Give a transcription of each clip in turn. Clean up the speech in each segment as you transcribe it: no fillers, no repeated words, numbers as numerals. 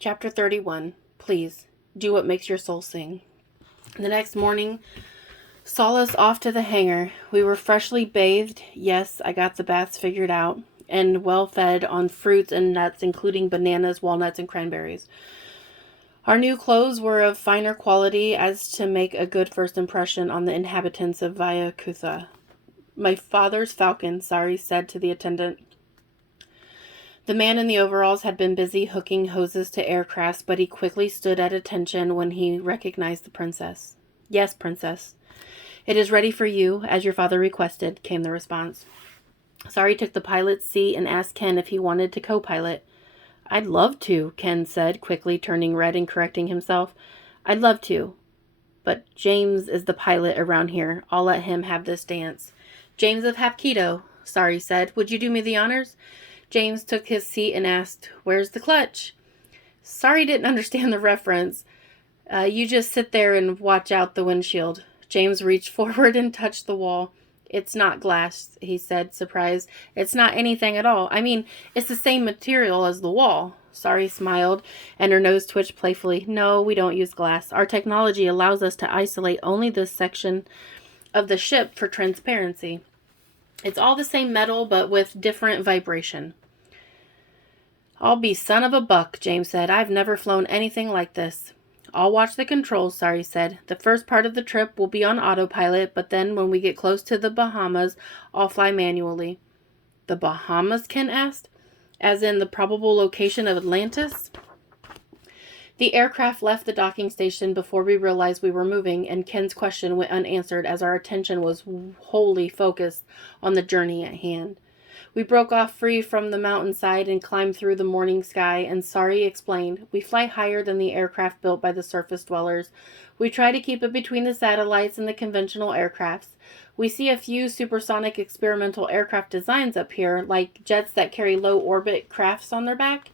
Chapter 31. Please, do what makes your soul sing. The next morning saw us off to the hangar. We were freshly bathed. Yes, I got the baths figured out. And well fed on fruits and nuts, including bananas, walnuts, and cranberries. Our new clothes were of finer quality as to make a good first impression on the inhabitants of Vayakutha. My father's falcon, Sari said to the attendant. The man in the overalls had been busy hooking hoses to aircrafts, but he quickly stood at attention when he recognized the princess. Yes, princess. It is ready for you, as your father requested, came the response. Sari took the pilot's seat and asked Ken if he wanted to co-pilot. I'd love to, Ken said, quickly turning red and correcting himself. I'd love to. But James is the pilot around here. I'll let him have this dance. James of Hapkido, Sari said. Would you do me the honors? James took his seat and asked, Where's the clutch? Sari didn't understand the reference. You just sit there and watch out the windshield. James reached forward and touched the wall. It's not glass, he said, surprised. It's not anything at all. I mean, it's the same material as the wall. Sari smiled, and her nose twitched playfully. No, we don't use glass. Our technology allows us to isolate only this section of the ship for transparency. It's all the same metal, but with different vibration. I'll be son of a buck, James said. I've never flown anything like this. I'll watch the controls, Sari said. The first part of the trip will be on autopilot, but then when we get close to the Bahamas, I'll fly manually. The Bahamas, Ken asked? As in the probable location of Atlantis? The aircraft left the docking station before we realized we were moving, and Ken's question went unanswered as our attention was wholly focused on the journey at hand. We broke off free from the mountainside and climbed through the morning sky, and Sari explained, we fly higher than the aircraft built by the surface dwellers. We try to keep it between the satellites and the conventional aircrafts. We see a few supersonic experimental aircraft designs up here, like jets that carry low-orbit crafts on their back.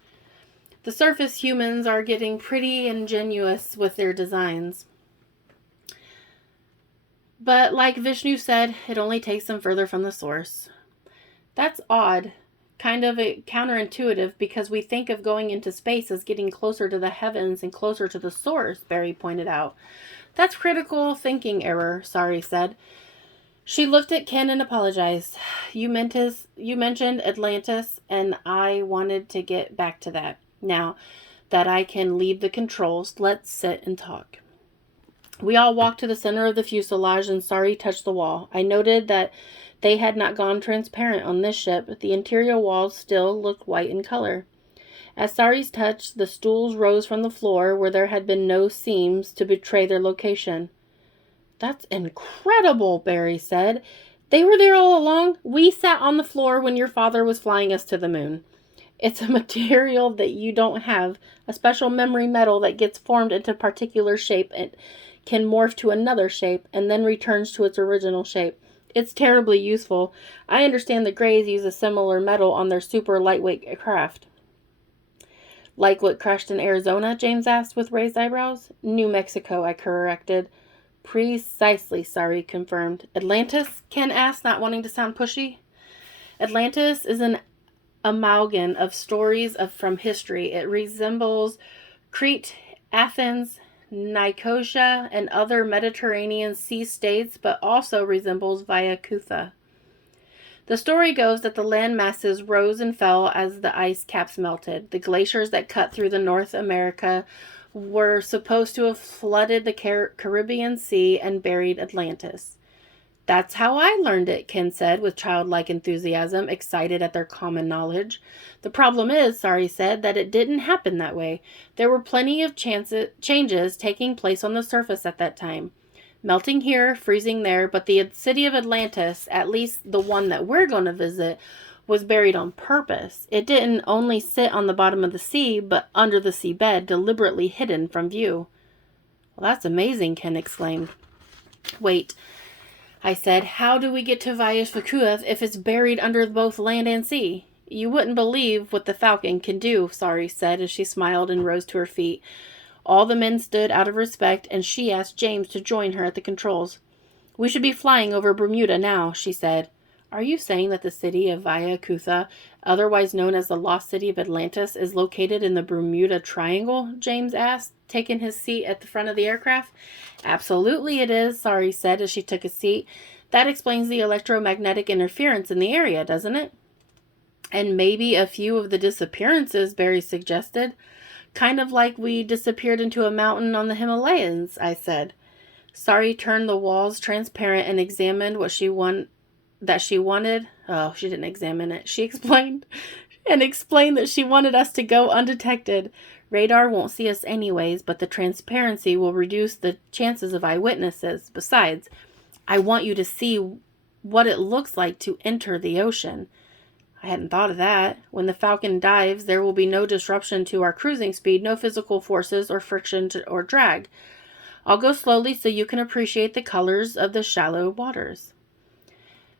The surface humans are getting pretty ingenious with their designs. But like Vishnu said, it only takes them further from the source. That's odd, kind of counterintuitive, because we think of going into space as getting closer to the heavens and closer to the source, Barry pointed out. That's critical thinking error, Sari said. She looked at Ken and apologized. You mentioned Atlantis, and I wanted to get back to that. Now that I can leave the controls, let's sit and talk. We all walked to the center of the fuselage, and Sari touched the wall. I noted that they had not gone transparent on this ship. The interior walls still looked white in color. As Sari's touched, the stools rose from the floor where there had been no seams to betray their location. That's incredible, Barry said. They were there all along. We sat on the floor when your father was flying us to the moon. It's a material that you don't have, a special memory metal that gets formed into a particular shape and can morph to another shape and then returns to its original shape. It's terribly useful. I understand the Greys use a similar metal on their super lightweight craft. Like what crashed in Arizona? James asked with raised eyebrows. New Mexico, I corrected. Precisely, Sari confirmed. Atlantis? Ken asked, not wanting to sound pushy. Atlantis is an amalgam of stories from history. It resembles Crete, Athens, Nicosia, and other Mediterranean sea states, but also resembles Vayakutha. The story goes that the land masses rose and fell as the ice caps melted. The glaciers that cut through the North America were supposed to have flooded the Caribbean Sea and buried Atlantis. That's how I learned it, Ken said with childlike enthusiasm, excited at their common knowledge. The problem is, Sari said, that it didn't happen that way. There were plenty of changes taking place on the surface at that time. Melting here, freezing there, but the city of Atlantis, at least the one that we're going to visit, was buried on purpose. It didn't only sit on the bottom of the sea, but under the seabed, deliberately hidden from view. Well, that's amazing, Ken exclaimed. Wait, I said, how do we get to Vayashvakuth if it's buried under both land and sea? You wouldn't believe what the Falcon can do, Sari said as she smiled and rose to her feet. All the men stood out of respect, and she asked James to join her at the controls. We should be flying over Bermuda now, she said. Are you saying that the city of Via Cutha, otherwise known as the lost city of Atlantis, is located in the Bermuda Triangle? James asked, taking his seat at the front of the aircraft. Absolutely it is, Sari said as she took a seat. That explains the electromagnetic interference in the area, doesn't it? And maybe a few of the disappearances, Barry suggested. Kind of like we disappeared into a mountain on the Himalayas, I said. Sari turned the walls transparent and examined what she wanted. Oh, she didn't examine it. She explained that she wanted us to go undetected. Radar won't see us anyways, but the transparency will reduce the chances of eyewitnesses. Besides, I want you to see what it looks like to enter the ocean. I hadn't thought of that. When the Falcon dives, there will be no disruption to our cruising speed, no physical forces or friction or drag. I'll go slowly so you can appreciate the colors of the shallow waters.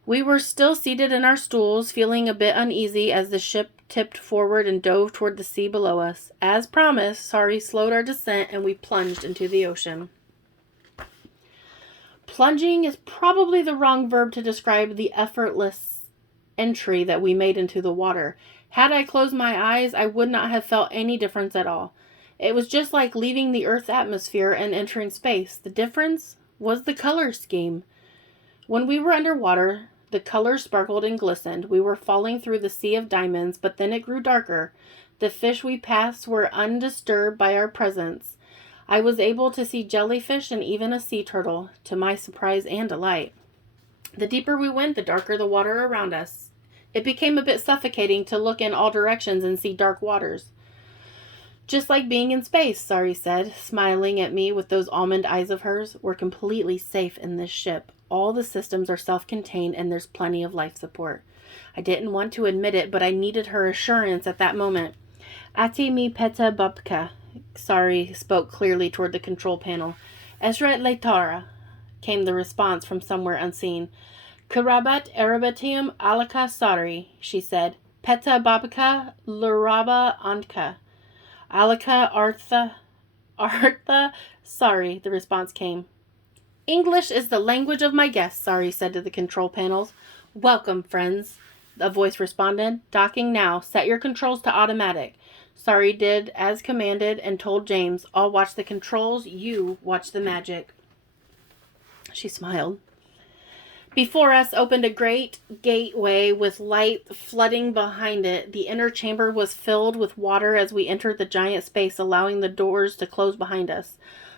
We were still seated in our stools, feeling a bit uneasy as the ship tipped forward and dove toward the sea below us. As promised, Sari slowed our descent and we plunged into the ocean. Plunging is probably the wrong verb to describe the effortless entry that we made into the water. Had I closed my eyes, I would not have felt any difference at all. It was just like leaving the Earth's atmosphere and entering space. The difference was the color scheme. When we were underwater, the colors sparkled and glistened. We were falling through the sea of diamonds, but then it grew darker. The fish we passed were undisturbed by our presence. I was able to see jellyfish and even a sea turtle, to my surprise and delight. The deeper we went, the darker the water around us. It became a bit suffocating to look in all directions and see dark waters. Just like being in space, Sari said, smiling at me with those almond eyes of hers. We're completely safe in this ship. All the systems are self-contained and there's plenty of life support. I didn't want to admit it, but I needed her assurance at that moment. Ati mi peta babka, Sari spoke clearly toward the control panel. Esret leitara, came the response from somewhere unseen. Karabat erabatium alaka Sari, she said. Peta babka luraba antka. Alaka Artha, Sari, the response came. English is the language of my guests, Sari said to the control panels. Welcome, friends, a voice responded. Docking now. Set your controls to automatic. Sari did as commanded and told James, I'll watch the controls, you watch the magic. She smiled. Before us opened a great gateway with light flooding behind it. The inner chamber was filled with water as we entered the giant space, allowing the doors to close behind us.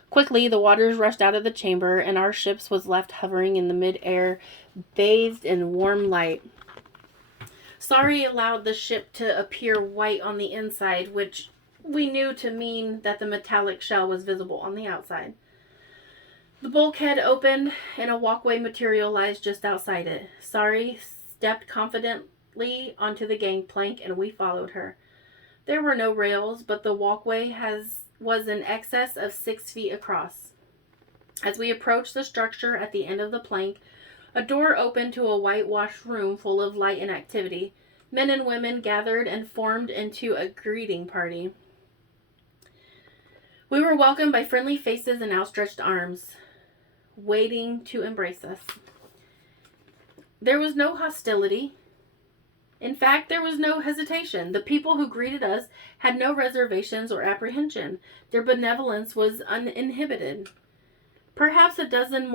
Quickly, the waters rushed out of the chamber, and our ship was left hovering in the mid-air, bathed in warm light. Sari allowed the ship to appear white on the inside, which we knew to mean that the metallic shell was visible on the outside. The bulkhead opened and a walkway materialized just outside it. Sari stepped confidently onto the gangplank and we followed her. There were no rails, but the walkway was in excess of 6 feet across. As we approached the structure at the end of the plank, a door opened to a whitewashed room full of light and activity. Men and women gathered and formed into a greeting party. We were welcomed by friendly faces and outstretched arms, waiting to embrace us. There was no hostility. In fact, there was no hesitation. The people who greeted us had no reservations or apprehension. Their benevolence was uninhibited. Perhaps a dozen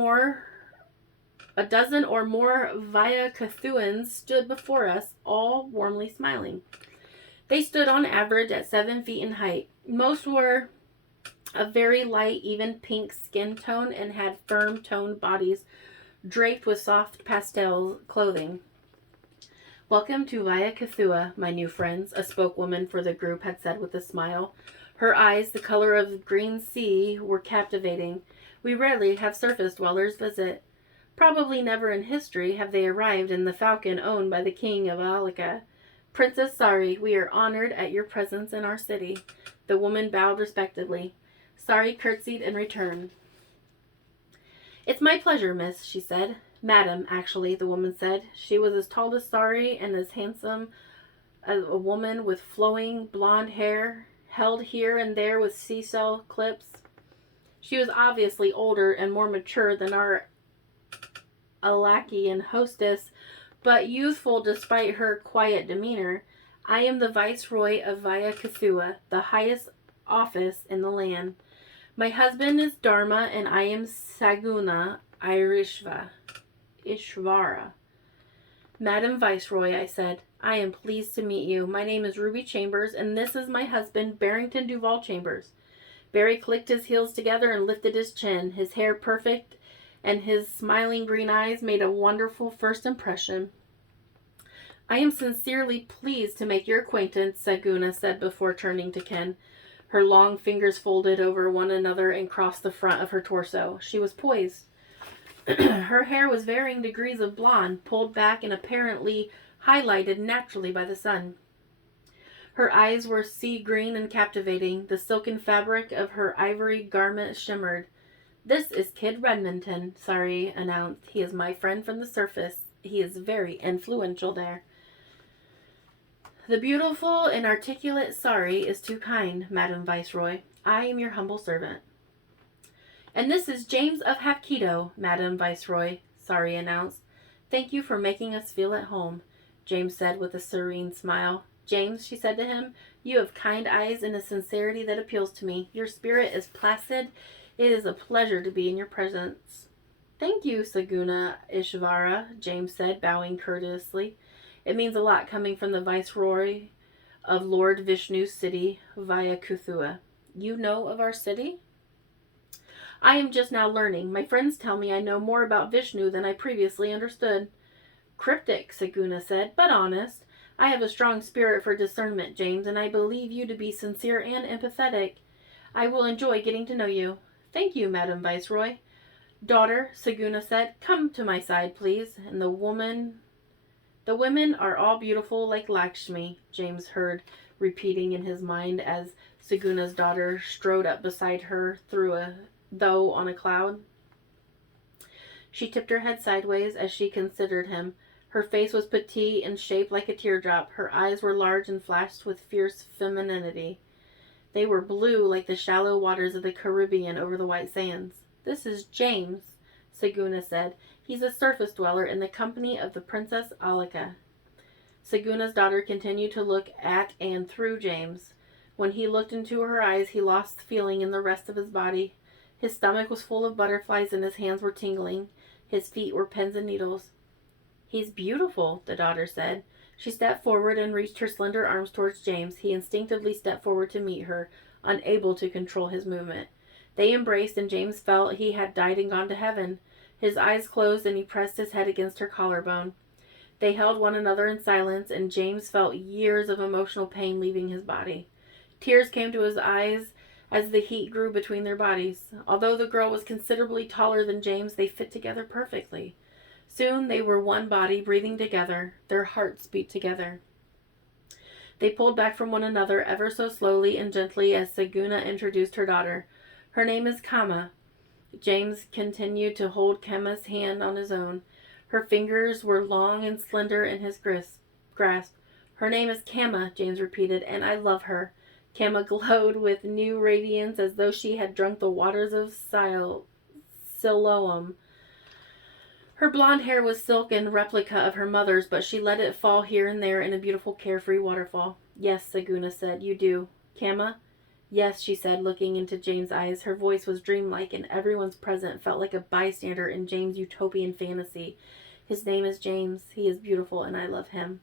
or more Via Cuthuans stood before us, all warmly smiling. They stood on average at 7 feet in height. Most were a very light, even pink skin tone and had firm toned bodies draped with soft pastel clothing. Welcome to Via Cuthua, my new friends, a spokeswoman for the group had said with a smile. Her eyes, the color of green sea, were captivating. We rarely have surface dwellers visit. Probably never in history have they arrived in the Falcon owned by the king of Alaka. Princess Sari, we are honored at your presence in our city. The woman bowed respectfully. Sari curtsied in return. It's my pleasure, miss, she said. Madam, actually, the woman said. She was as tall as Sari and as handsome as a woman with flowing blonde hair, held here and there with seashell clips. She was obviously older and more mature than our Alakian hostess, but youthful despite her quiet demeanor. I am the Viceroy of Via Kuthua, the highest office in the land. My husband is Dharma, and I am Saguna Ishvara. Madam Viceroy, I said, I am pleased to meet you. My name is Ruby Chambers, and this is my husband, Barrington Duval Chambers. Barry clicked his heels together and lifted his chin. His hair perfect, and his smiling green eyes made a wonderful first impression. I am sincerely pleased to make your acquaintance, Saguna said before turning to Ken. Her long fingers folded over one another and crossed the front of her torso. She was poised. Her hair was varying degrees of blonde, pulled back and apparently highlighted naturally by the sun. Her eyes were sea green and captivating. The silken fabric of her ivory garment shimmered. This is Kid Redmonton, Sari announced. He is my friend from the surface. He is very influential there. The beautiful and articulate Sari is too kind, Madam Viceroy. I am your humble servant. And this is James of Hapkido, Madam Viceroy, Sari announced. Thank you for making us feel at home, James said with a serene smile. James, she said to him, you have kind eyes and a sincerity that appeals to me. Your spirit is placid. It is a pleasure to be in your presence. Thank you, Saguna Ishvara, James said, bowing courteously. It means a lot coming from the Viceroy of Lord Vishnu's city, Via Kuthua. You know of our city? I am just now learning. My friends tell me I know more about Vishnu than I previously understood. Cryptic, Saguna said, but honest. I have a strong spirit for discernment, James, and I believe you to be sincere and empathetic. I will enjoy getting to know you. Thank you, Madam Viceroy. Daughter, Saguna said, come to my side, please. And the women are all beautiful like Lakshmi, James heard repeating in his mind as Saguna's daughter strode up beside her though on a cloud. She tipped her head sideways as she considered him. Her face was petite and shaped like a teardrop. Her eyes were large and flashed with fierce femininity. They were blue like the shallow waters of the Caribbean over the white sands. This is James, Saguna said. He's a surface dweller in the company of the Princess Alika. Saguna's daughter continued to look at and through James. When he looked into her eyes, he lost feeling in the rest of his body. His stomach was full of butterflies and his hands were tingling. His feet were pins and needles. He's beautiful, the daughter said. She stepped forward and reached her slender arms towards James. He instinctively stepped forward to meet her, unable to control his movement. They embraced, and James felt he had died and gone to heaven. His eyes closed, and he pressed his head against her collarbone. They held one another in silence, and James felt years of emotional pain leaving his body. Tears came to his eyes as the heat grew between their bodies. Although the girl was considerably taller than James, they fit together perfectly. Soon they were one body, breathing together. Their hearts beat together. They pulled back from one another ever so slowly and gently as Saguna introduced her daughter. Her name is Kama. James continued to hold Kama's hand on his own. Her fingers were long and slender in his grasp. Her name is Kama, James repeated, and I love her. Kama glowed with new radiance as though she had drunk the waters of Siloam. Her blonde hair was silken replica of her mother's, but she let it fall here and there in a beautiful carefree waterfall. Yes, Saguna said, you do. Kama? Yes, she said, looking into James' eyes. Her voice was dreamlike, and everyone's present felt like a bystander in James' utopian fantasy. His name is James. He is beautiful, and I love him.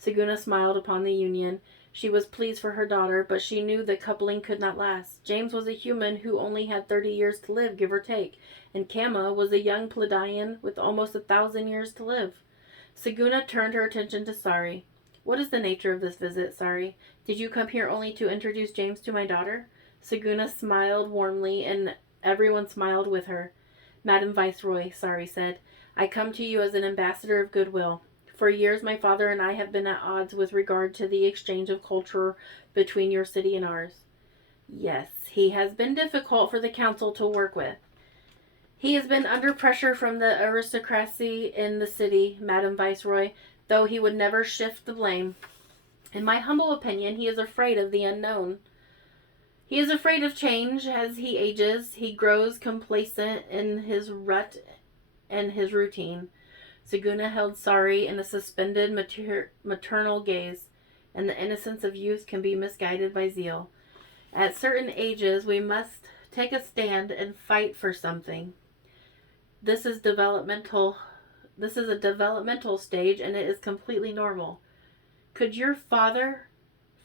Saguna smiled upon the union. She was pleased for her daughter, but she knew the coupling could not last. James was a human who only had 30 years to live, give or take, and Kama was a young Pleiadian with almost 1,000 years to live. Saguna turned her attention to Sari. What is the nature of this visit, Sari? Did you come here only to introduce James to my daughter? Saguna smiled warmly, and everyone smiled with her. Madam Viceroy, Sari said, I come to you as an ambassador of goodwill. For years, my father and I have been at odds with regard to the exchange of culture between your city and ours. Yes, he has been difficult for the council to work with. He has been under pressure from the aristocracy in the city, Madam Viceroy, though he would never shift the blame. In my humble opinion, he is afraid of the unknown. He is afraid of change as he ages. He grows complacent in his rut and his routine. Saguna held Sari in a suspended maternal gaze, and the innocence of youth can be misguided by zeal. At certain ages, we must take a stand and fight for something. This is developmental. This is a developmental stage, and it is completely normal. Could your father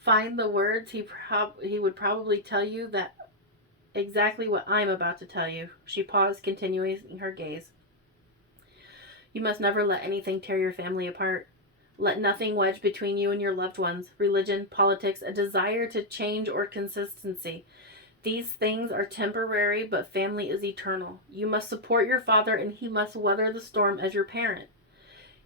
find the words? He would probably tell you that exactly what I'm about to tell you. She paused, continuing her gaze. You must never let anything tear your family apart. Let nothing wedge between you and your loved ones. Religion, politics, a desire to change, or consistency. These things are temporary, but family is eternal. You must support your father, and he must weather the storm as your parent.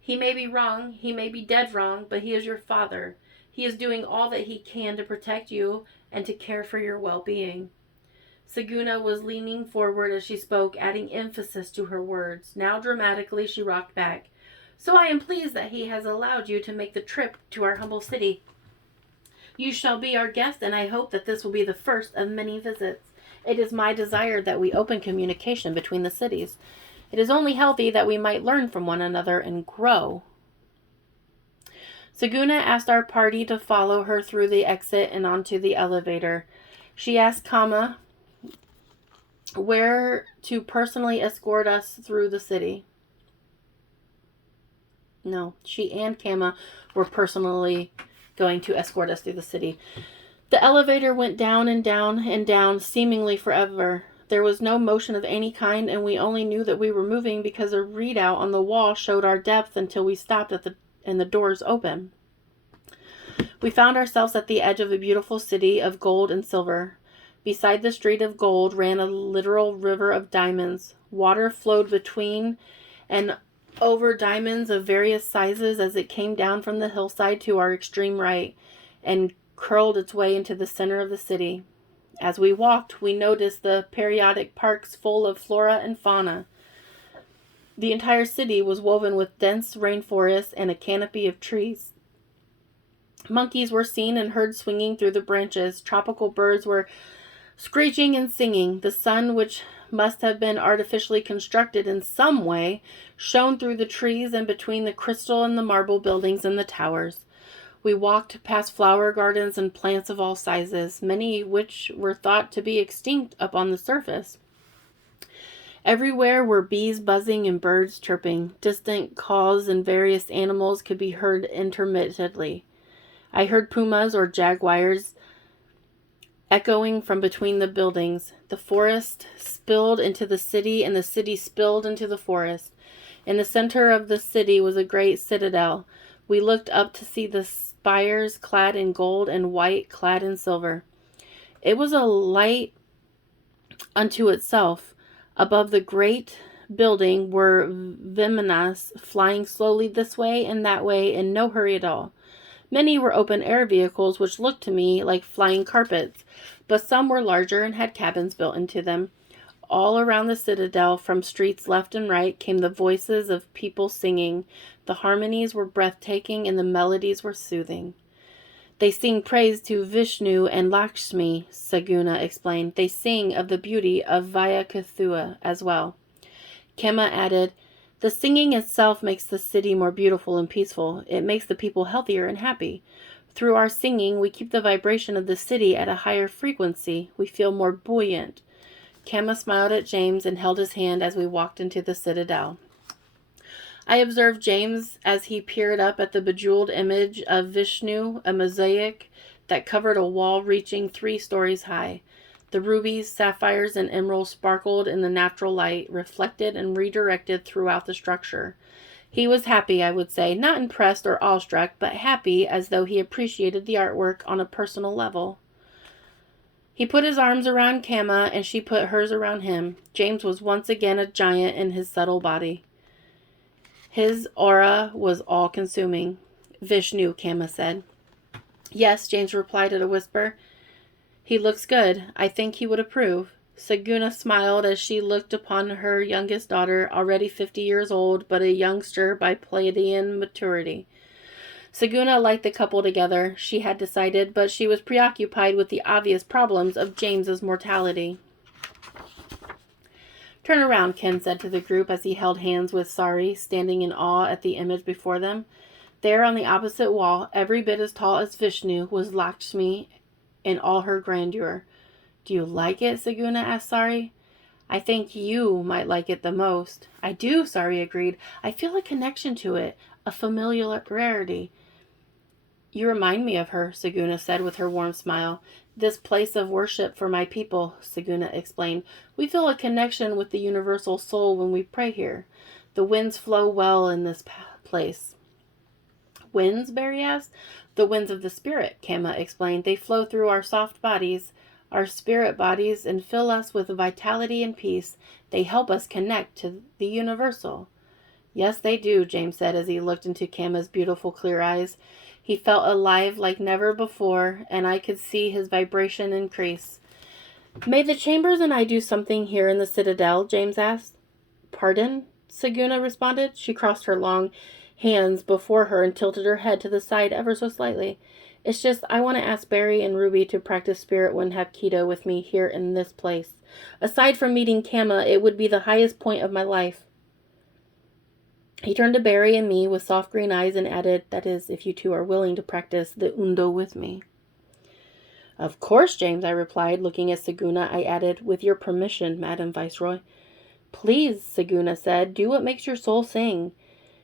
He may be wrong, he may be dead wrong, but he is your father. He is doing all that he can to protect you and to care for your well-being. Saguna was leaning forward as she spoke, adding emphasis to her words. Now dramatically she rocked back. So I am pleased that he has allowed you to make the trip to our humble city. You shall be our guest, and I hope that this will be the first of many visits. It is my desire that we open communication between the cities. It is only healthy that we might learn from one another and grow. Saguna asked our party to follow her through the exit and onto the elevator. She asked Kama where to personally escort us through the city. No, she and Kama were personally going to escort us through the city. The elevator went down and down and down, seemingly forever. There was no motion of any kind, and we only knew that we were moving because a readout on the wall showed our depth until we stopped and the doors open. We found ourselves at the edge of a beautiful city of gold and silver. Beside the street of gold ran a literal river of diamonds. Water flowed between and over diamonds of various sizes as it came down from the hillside to our extreme right and curled its way into the center of the city. As we walked, we noticed the periodic parks full of flora and fauna. The entire city was woven with dense rainforests and a canopy of trees. Monkeys were seen and heard swinging through the branches. Tropical birds were screeching and singing. The sun, which must have been artificially constructed in some way, shone through the trees and between the crystal and the marble buildings and the towers. We walked past flower gardens and plants of all sizes, many which were thought to be extinct up on the surface. Everywhere were bees buzzing and birds chirping. Distant calls and various animals could be heard intermittently. I heard pumas or jaguars echoing from between the buildings. The forest spilled into the city, and the city spilled into the forest. In the center of the city was a great citadel. We looked up to see the spires clad in gold and white clad in silver. It was a light unto itself. Above the great building were vimanas flying slowly this way and that way in no hurry at all. Many were open-air vehicles which looked to me like flying carpets, but some were larger and had cabins built into them. All around the citadel, from streets left and right, came the voices of people singing. The harmonies were breathtaking and the melodies were soothing. They sing praise to Vishnu and Lakshmi, Saguna explained. They sing of the beauty of Vayakathua as well. Kema added, the singing itself makes the city more beautiful and peaceful. It makes the people healthier and happy. Through our singing, we keep the vibration of the city at a higher frequency. We feel more buoyant. Kema smiled at James and held his hand as we walked into the citadel. I observed James as he peered up at the bejeweled image of Vishnu, a mosaic that covered a wall reaching 3 stories high. The rubies, sapphires, and emeralds sparkled in the natural light, reflected and redirected throughout the structure. He was happy, I would say, not impressed or awestruck, but happy as though he appreciated the artwork on a personal level. He put his arms around Kama, and she put hers around him. James was once again a giant in his subtle body. His aura was all-consuming. Vishnu, Kama said. Yes, James replied at a whisper. He looks good. I think he would approve. Saguna smiled as she looked upon her youngest daughter, already 50 years old, but a youngster by Pleiadian maturity. Saguna liked the couple together, she had decided, but she was preoccupied with the obvious problems of James's mortality. Turn around, Ken said to the group as he held hands with Sari, standing in awe at the image before them. There on the opposite wall, every bit as tall as Vishnu, was Lakshmi in all her grandeur. Do you like it? Saguna asked Sari. I think you might like it the most. I do, Sari agreed. I feel a connection to it, a familiarity. You remind me of her, Saguna said with her warm smile. This place of worship for my people, Saguna explained. We feel a connection with the universal soul when we pray here. The winds flow well in this place. Winds? Barry asked. The winds of the spirit, Kama explained. They flow through our soft bodies, our spirit bodies, and fill us with vitality and peace. They help us connect to the universal. Yes, they do, James said as he looked into Kama's beautiful clear eyes. He felt alive like never before, and I could see his vibration increase. May the Chambers and I do something here in the Citadel? James asked. Pardon? Saguna responded. She crossed her long hands before her and tilted her head to the side ever so slightly. It's just I want to ask Barry and Ruby to practice Spirit Wind Hapkido with me here in this place. Aside from meeting Kama, it would be the highest point of my life. He turned to Barry and me with soft green eyes and added, that is, if you two are willing to practice the Undo with me. Of course, James, I replied. Looking at Saguna, I added, with your permission, Madam Viceroy. Please, Saguna said, do what makes your soul sing.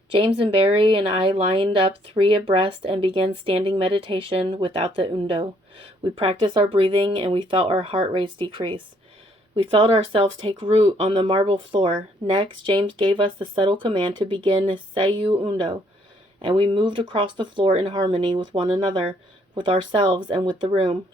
James and Barry and I lined up 3 abreast and began standing meditation without the Undo. We practiced our breathing and we felt our heart rates decrease. We felt ourselves take root on the marble floor. Next, James gave us the subtle command to begin Sayu Undo, and we moved across the floor in harmony with one another, with ourselves, and with the room.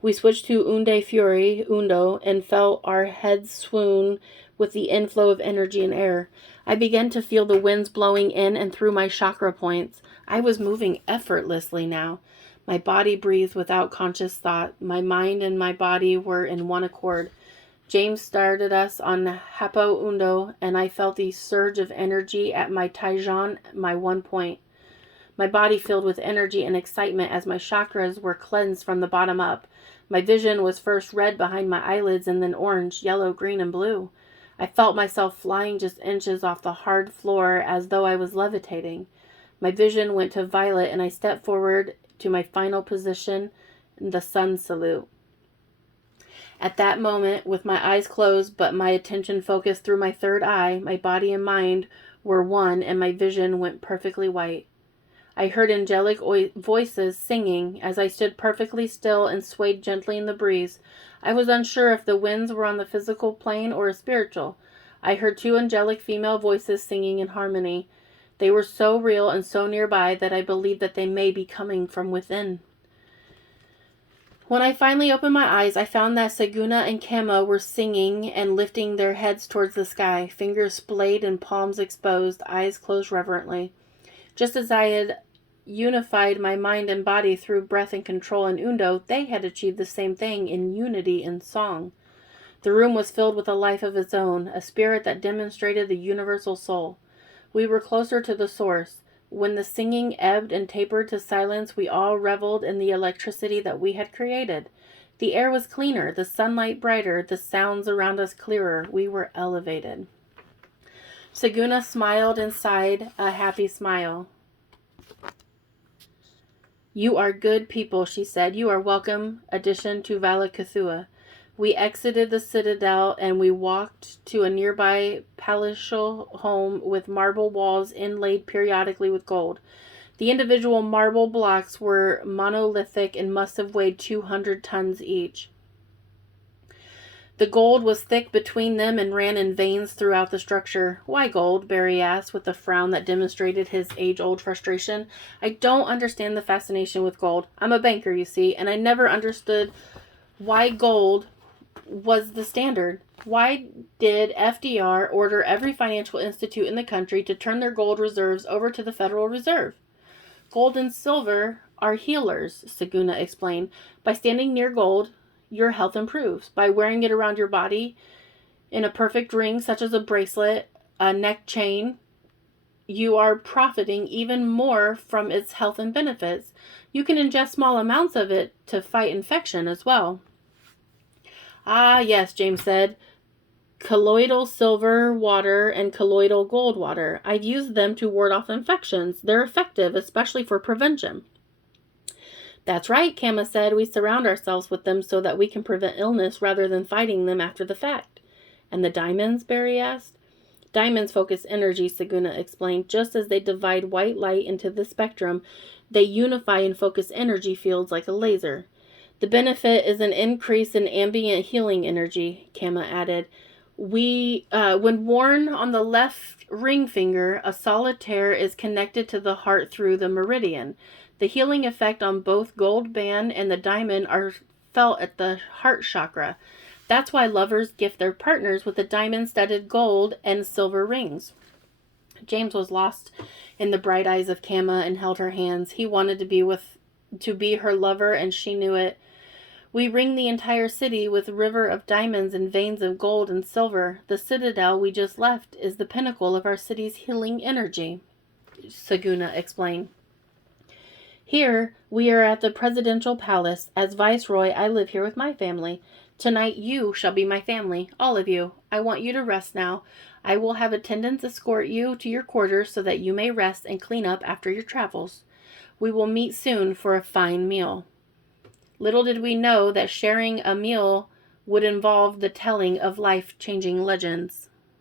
We switched to Unde Fury, Undo, and felt our heads swoon with the inflow of energy and air. I began to feel the winds blowing in and through my chakra points. I was moving effortlessly now. My body breathed without conscious thought. My mind and my body were in one accord. James started us on Hapo Undo, and I felt the surge of energy at my Taijan, my one point. My body filled with energy and excitement as my chakras were cleansed from the bottom up. My vision was first red behind my eyelids and then orange, yellow, green, and blue. I felt myself flying just inches off the hard floor as though I was levitating. My vision went to violet and I stepped forward to my final position, the sun salute. At that moment, with my eyes closed but my attention focused through my third eye, my body and mind were one and my vision went perfectly white. I heard angelic voices singing as I stood perfectly still and swayed gently in the breeze. I was unsure if the winds were on the physical plane or spiritual. I heard 2 angelic female voices singing in harmony. They were so real and so nearby that I believed that they may be coming from within. When I finally opened my eyes, I found that Saguna and Kama were singing and lifting their heads towards the sky, fingers splayed and palms exposed, eyes closed reverently. Just as I had unified my mind and body through breath and control in Undo, they had achieved the same thing in unity in song. The room was filled with a life of its own, a spirit that demonstrated the universal soul. We were closer to the source. When the singing ebbed and tapered to silence, we all reveled in the electricity that we had created. The air was cleaner, the sunlight brighter, the sounds around us clearer. We were elevated. Saguna smiled and sighed a happy smile. You are good people, she said. You are welcome addition to Valakathua. We exited the citadel and we walked to a nearby palatial home with marble walls inlaid periodically with gold. The individual marble blocks were monolithic and must have weighed 200 tons each. The gold was thick between them and ran in veins throughout the structure. Why gold? Barry asked with a frown that demonstrated his age-old frustration. I don't understand the fascination with gold. I'm a banker, you see, and I never understood why gold was the standard. Why did FDR order every financial institute in the country to turn their gold reserves over to the Federal Reserve? Gold and silver are healers, Saguna explained. By standing near gold, your health improves. By wearing it around your body in a perfect ring, such as a bracelet, a neck chain, you are profiting even more from its health and benefits. You can ingest small amounts of it to fight infection as well. Ah, yes, James said. colloidal silver water and colloidal gold water. I've used them to ward off infections. They're effective, especially for prevention. That's right, Kama said. We surround ourselves with them so that we can prevent illness rather than fighting them after the fact. And the diamonds? Barry asked. Diamonds focus energy, Saguna explained. Just as they divide white light into the spectrum, they unify and focus energy fields like a laser. The benefit is an increase in ambient healing energy, Kama added. When worn on the left ring finger, a solitaire is connected to the heart through the meridian. The healing effect on both gold band and the diamond are felt at the heart chakra. That's why lovers gift their partners with the diamond-studded gold and silver rings. James was lost in the bright eyes of Kama and held her hands. He wanted to be her lover, and she knew it. We ring the entire city with a river of diamonds and veins of gold and silver. The citadel we just left is the pinnacle of our city's healing energy, Saguna explained. Here, we are at the presidential palace. As viceroy, I live here with my family. Tonight you shall be my family, all of you. I want you to rest now. I will have attendants escort you to your quarters so that you may rest and clean up after your travels. We will meet soon for a fine meal. Little did we know that sharing a meal would involve the telling of life-changing legends.